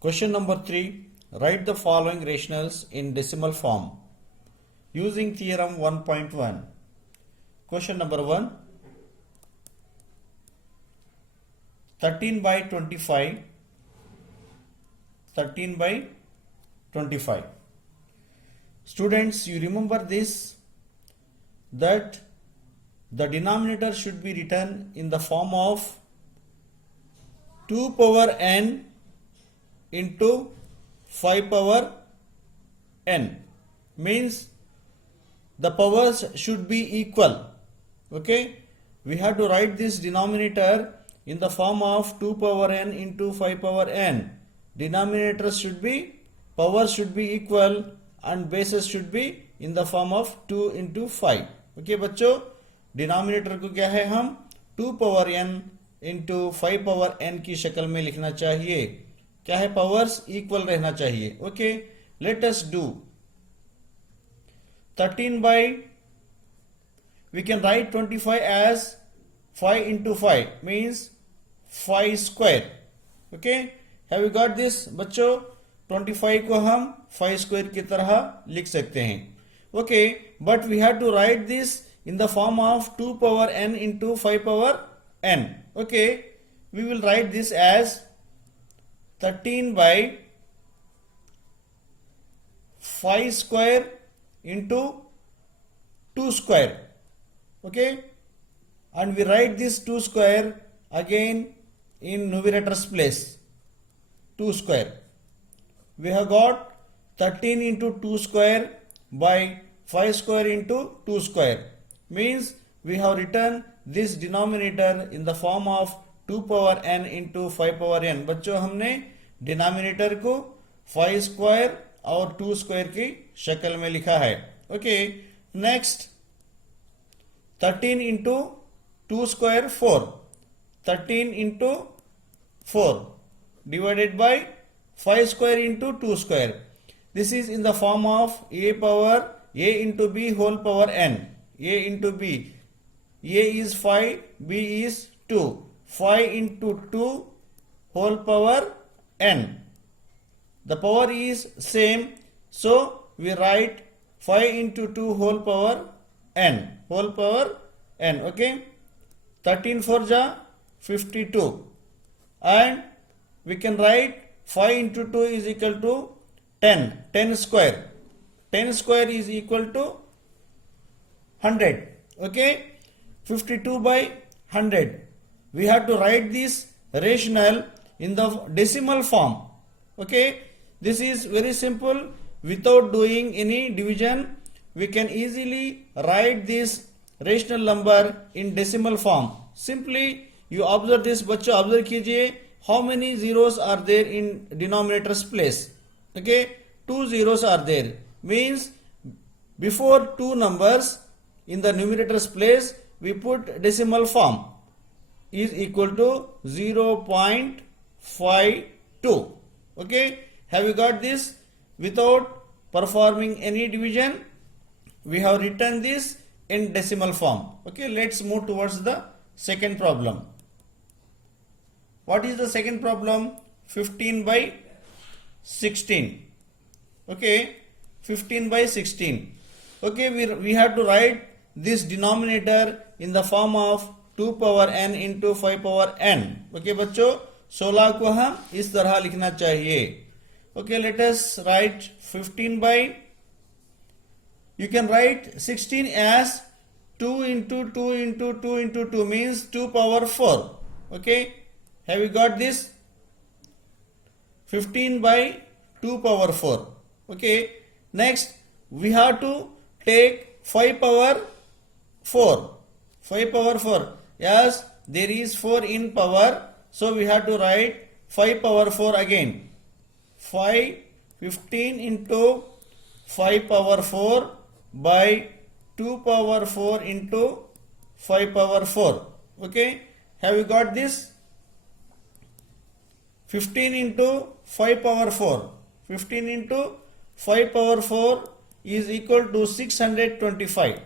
Question number 3. Write the following rationals in decimal form using theorem 1.1. Question number 1. 13 by 25. 13 by 25. Students, you remember this, that the denominator should be written in the form of 2 power n into 5 power n, means the powers should be equal. Okay, we have to write this denominator in the form of 2 power n into 5 power n. Denominator should be, powers should be equal and bases should be in the form of 2 into 5. Okay बच्चों, denominator को क्या है, हम 2 power n into 5 power n की शक्ल में लिखना चाहिए. क्या है, पावर्स इक्वल रहना चाहिए. Okay, let us do 13 by, we can write 25 as 5 into 5 means 5 square. Okay, have you got this बच्चों? 25 को हम 5 square की तरह लिख सकते हैं. Okay, but we have to write this in the form of 2 power n into 5 power n. Okay, we will write this as 13 by 5 square into 2 square. Okay, and we write this 2 square again in numerator's place, 2 square. We have got 13 into 2 square by 5 square into 2 square, means we have written this denominator in the form of 2 power n into 5 power n. बच्चों, हमने denominator को 5 square और 2 square की शक्ल में लिखा है. Okay, next 13 into 2 square 4. 13 into 4 divided by 5 square into 2 square. This is in the form of a power a into b whole power n. A into b. A is 5, b is 2. 5 into 2 whole power n. The power is same, so we write 5 into 2 whole power n. Whole power n. Okay, 13 4 ja 52, and we can write 5 into 2 is equal to 10. 10 square. 10 square is equal to 100. Okay, 52 by 100. We have to write this rational in the decimal form. Okay, this is very simple. Without doing any division, we can easily write this rational number in decimal form. Simply you observe this. बच्चों, observe कीजिए how many zeros are there in denominator's place. Okay, 2 zeros are there, means before 2 numbers in the numerator's place we put decimal form, is equal to 0.52. Okay, have you got this? Without performing any division, we have written this in decimal form. Okay, let's move towards the second problem. What is the second problem? 15 by 16. Okay, 15 by 16. Okay, we have to write this denominator in the form of 2 power n into 5 power n. Okay बच्चों, 16 को हम इस तरह लिखना चाहिए. Okay, let us write 15 by, you can write 16 as 2 into 2 into 2 into 2 means 2 power 4. Okay, have you got this? 15 by 2 power 4. Okay, next we have to take 5 power 4. 5 power 4. Yes, there is 4 in power, so we have to write 5 power 4 again. 15 into 5 power 4 by 2 power 4 into 5 power 4. Okay, have you got this? 15 into 5 power 4. 15 into 5 power 4 is equal to 625.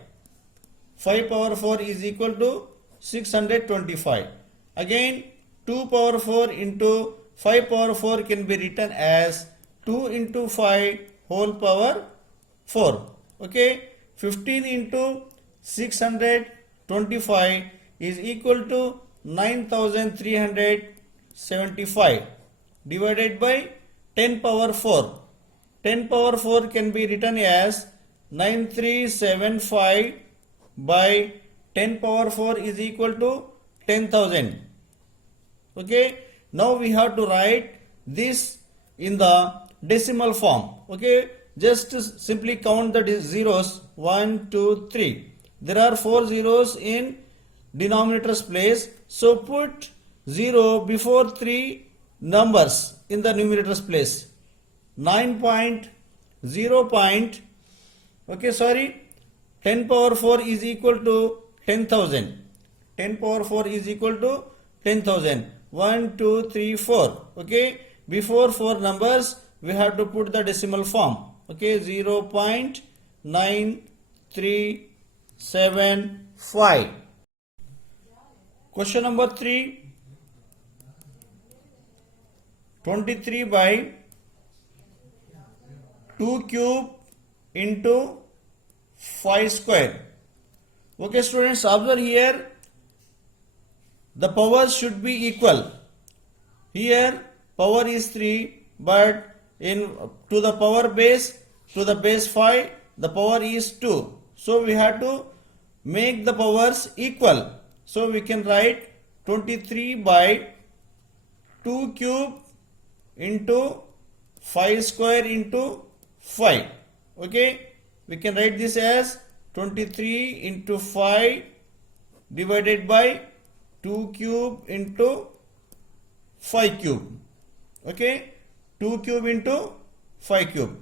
5 power 4 is equal to 625. Again 2 power 4 into 5 power 4 can be written as 2 into 5 whole power 4. Okay, 15 into 625 is equal to 9375 divided by 10 power 4. 10 power 4 can be written as 9375 by 10 power 4 is equal to 10,000. Okay, now we have to write this in the decimal form. Okay, just simply count the zeros 1, 2, 3. There are 4 zeros in denominator's place, so put 0 before 3 numbers in the numerator's place. 9.0. Okay, sorry, 10 power 4 is equal to 10,000. 10 power 4 is equal to 10,000. 1, 2, 3, 4. Okay, before 4 numbers we have to put the decimal form. Okay, 0.9375. Question number 3. 23 by 2 cube into 5 square. Okay, students, observe here, the powers should be equal. Here power is 3, but to the power base, to the base 5, the power is 2. So we have to make the powers equal. So we can write 23 by 2 cube into 5 square into 5. Okay, we can write this as 23 into 5 divided by 2 cube into 5 cube. Okay, 2 cube into 5 cube.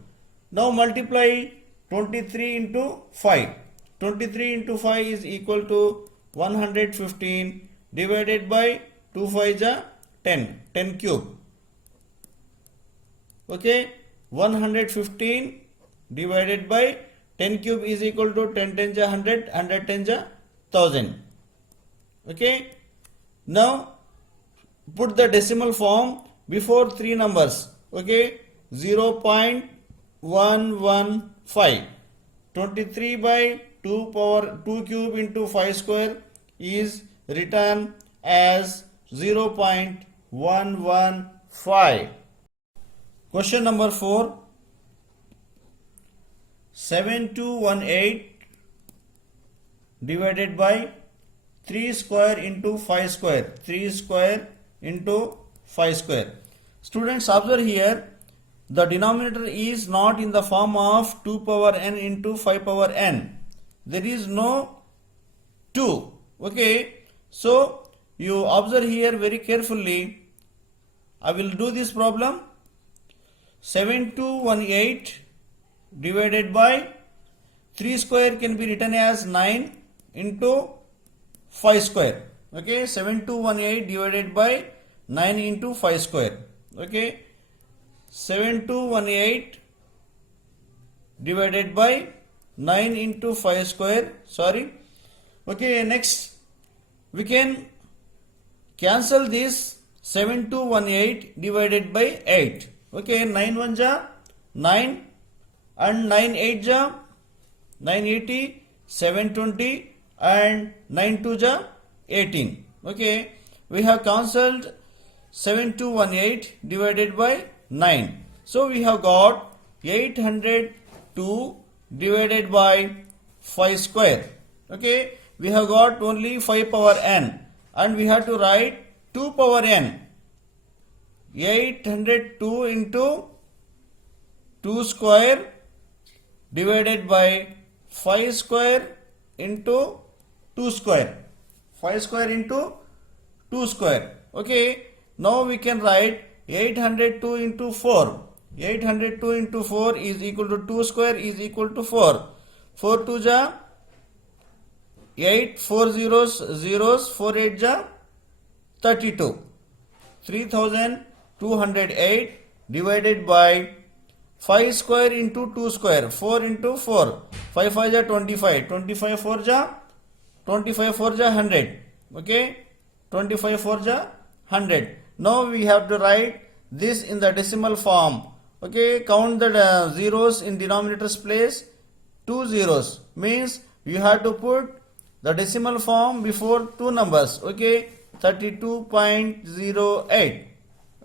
Now multiply 23 into 5. 23 into 5 is equal to 115 divided by 2 5 is 10. 10 cube. Okay, 115 divided by 10 cube is equal to 10 10 100, 100 10 1000. Okay, now put the decimal form before 3 numbers. Okay, 0.115. 23 by 2 power 2 cube into 5 square is written as 0.115. Question number 4. 7218 divided by 3 square into 5 square. 3 square into 5 square. Students, observe here, the denominator is not in the form of 2 power n into 5 power n. There is no 2. Okay, so you observe here very carefully. I will do this problem. 7218 divided by 3 square can be written as 9 into 5 square. Okay, 7218 divided by 9 into 5 square. Okay, 7218 divided by 9 into 5 square. Sorry. Okay, next we can cancel this 7218 divided by 8. Okay, 9 1 ja 9 and 9 8 ja 980, 720 and 9 2 ja 18. Okay, we have cancelled 7218 divided by 9. So we have got 802 divided by 5 square. Okay, we have got only 5 power n and we have to write 2 power n. 802 into 2 square divided by 5 square into 2 square. 5 square into 2 square. Okay, now we can write 802 into 4. 802 into 4 is equal to 2 square is equal to 4. 4 2 ja 8, 4 zeros, 4 8 ja 32. 3208 divided by 5 square into 2 square. 4 into 4. 5 5 ja 25. 25 4 ja 25 4 ja 100. Okay, 25 4 ja 100. Now we have to write this in the decimal form. Okay, count the zeros in denominator's place. 2 zeros means you have to put the decimal form before two numbers. Okay, 32.08.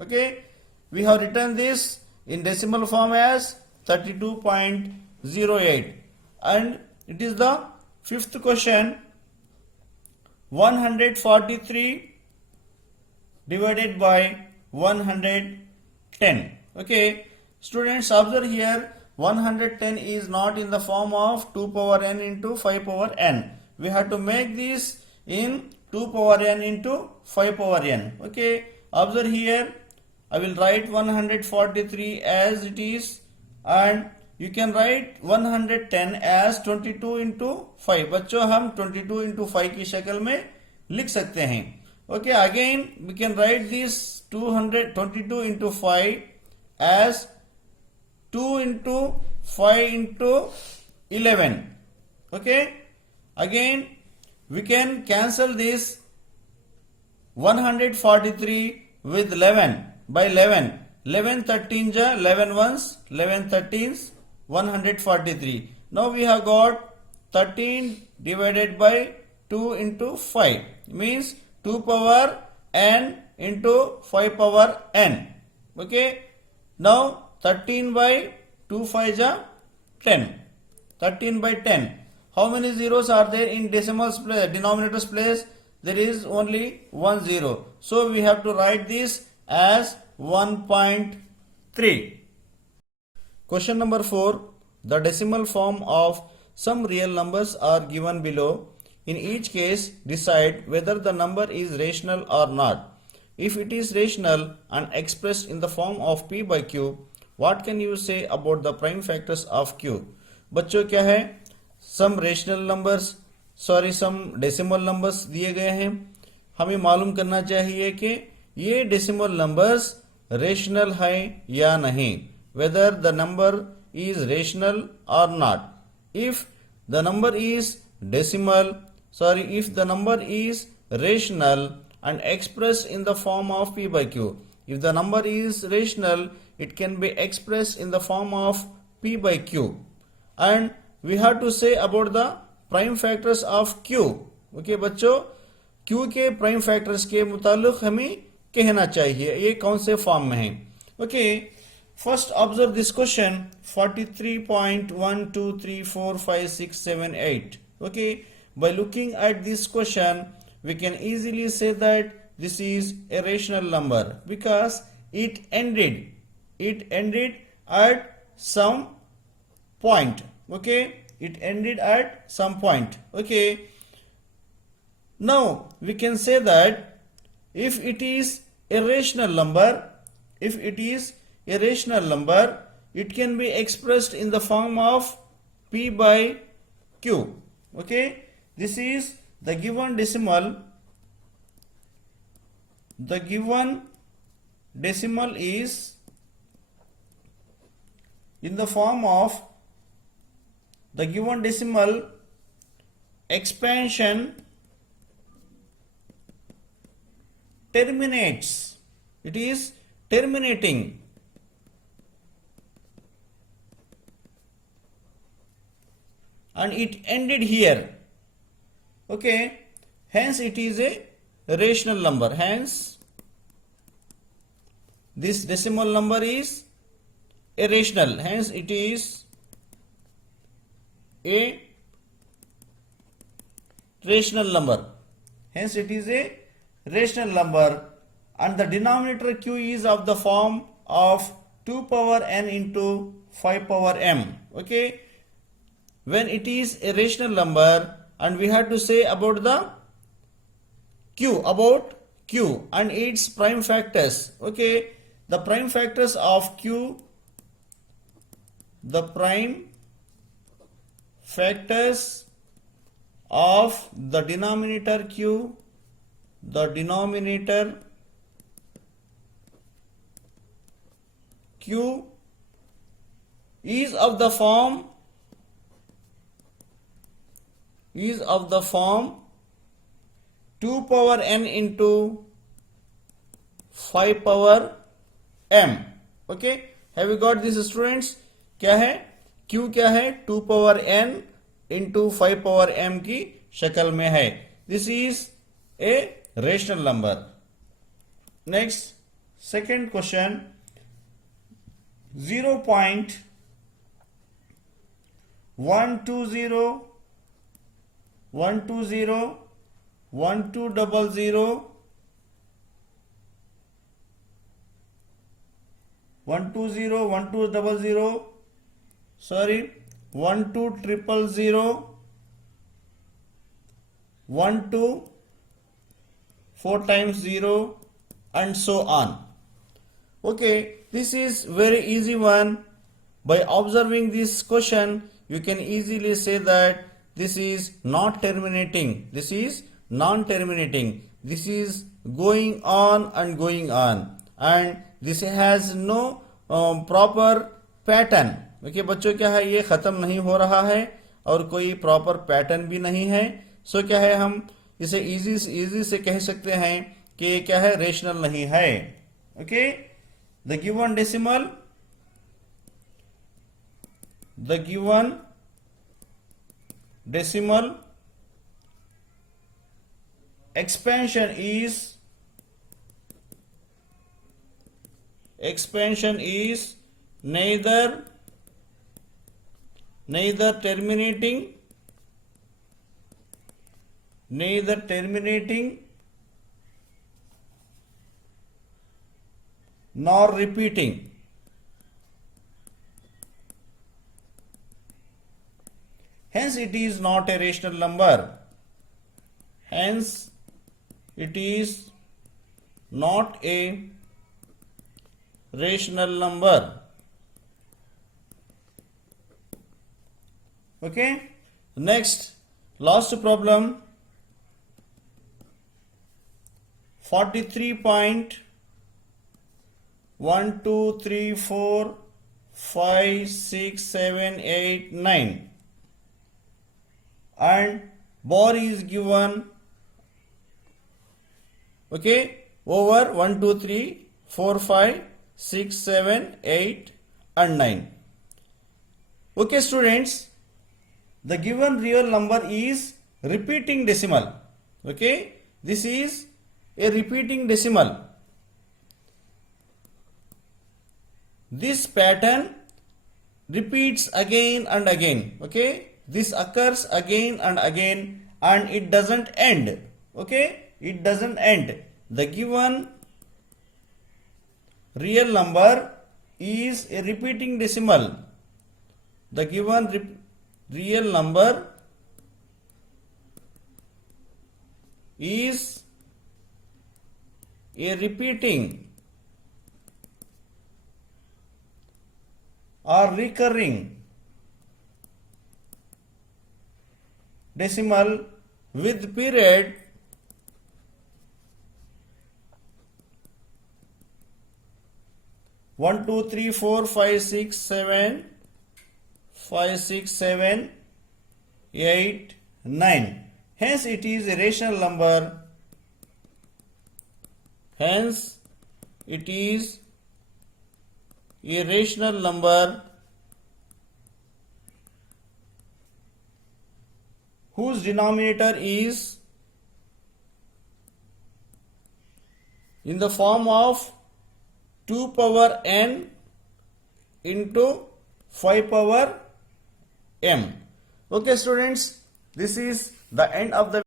Okay, we have written this in decimal form as 32.08, and it is the fifth question. 143 divided by 110. Okay, students, observe here, 110 is not in the form of 2 power n into 5 power n. We have to make this in 2 power n into 5 power n. Okay, observe here, I will write 143 as it is, and you can write 110 as 22 into 5. बच्चों, हम 22 into 5 की शक्ल में लिख सकते हैं. Okay, again we can write this 222 into 5 as 2 into 5 into 11. Okay, again we can cancel this 143 with 11 by 11. 11 13 ja 11 ones, 11 13s, 143. Now we have got 13 divided by 2 into 5 means 2 power n into 5 power n. Okay, now 13 by 2 5 ja 10. 13 by 10. How many zeros are there in decimal place, denominator's place? There is only one zero. So we have to write this as 1.3. Question number 4. The decimal form of some real numbers are given below. In each case, decide whether the number is rational or not. If it is rational and expressed in the form of p by q, what can you say about the prime factors of q? बच्चों, क्या है? Some rational numbers, some decimal numbers दिए गए हैं. हमें मालूम करना चाहिए कि ये decimal numbers rational हैं या नहीं. Whether the number is rational or not. If the number is if the number is rational and expressed in the form of p by q. If the number is rational, it can be expressed in the form of p by q. And we have to say about the prime factors of q. Okay, बच्चों, q के prime factors के मुतालिक हमें कहना चाहिए ये कौन से फॉर्म में है. Okay, first observe this question 43.12345678. Okay, by looking at this question, we can easily say that this is a rational number because it ended at some point. Okay, it ended at some point. Okay, now we can say that if it is a rational number, it can be expressed in the form of p by q. Okay, this is the given decimal. The given decimal is in the form of the given decimal expansion terminates. It is terminating. And it ended here. Okay, hence it is a rational number. Hence this decimal number is irrational. Hence it is a rational number. Hence it is a rational number, and the denominator q is of the form of 2 power n into 5 power m. Okay, when it is a rational number, and we have to say about the q and its prime factors. Okay, the prime factors of q, the prime factors of the denominator q, the denominator q is of the form 2 power n into 5 power m. Okay, have you got this students? क्या है q क्या है 2 power n into 5 power m की शक्ल में है. This is a rational number. Next second question 0.120 120 1200 120 1200 sorry 12000 12 4 times 0 and so on. Okay, this is very easy one. By observing this question you can easily say that this is not terminating, this is non-terminating, this is going on and going on, and this has no proper pattern. Okay, बच्चों क्या है ये खत्म नहीं हो रहा है और कोई प्रॉपर पैटर्न भी नहीं है. सो क्या है हम इसे इजी से कह सकते हैं कि क्या है रेशनल नहीं है. Okay, the given decimal expansion is neither terminating nor repeating. Hence it is not a rational number. Hence it is not a rational number. Okay, next last problem 43.123456789 and bar is given, okay, over 1 2 3 4 5 6 7 8 and 9. Okay students, the given real number is repeating decimal. Okay, this is a repeating decimal. This pattern repeats again and again. Okay, this occurs again and again and it doesn't end. Okay, it doesn't end. The given real number is a repeating decimal. The given real number is a repeating or recurring decimal with period one two three four five six seven 8 9. Hence it is a rational number. Hence it is a rational number whose denominator is in the form of 2 power n into 5 power m. Okay students, this is the end of the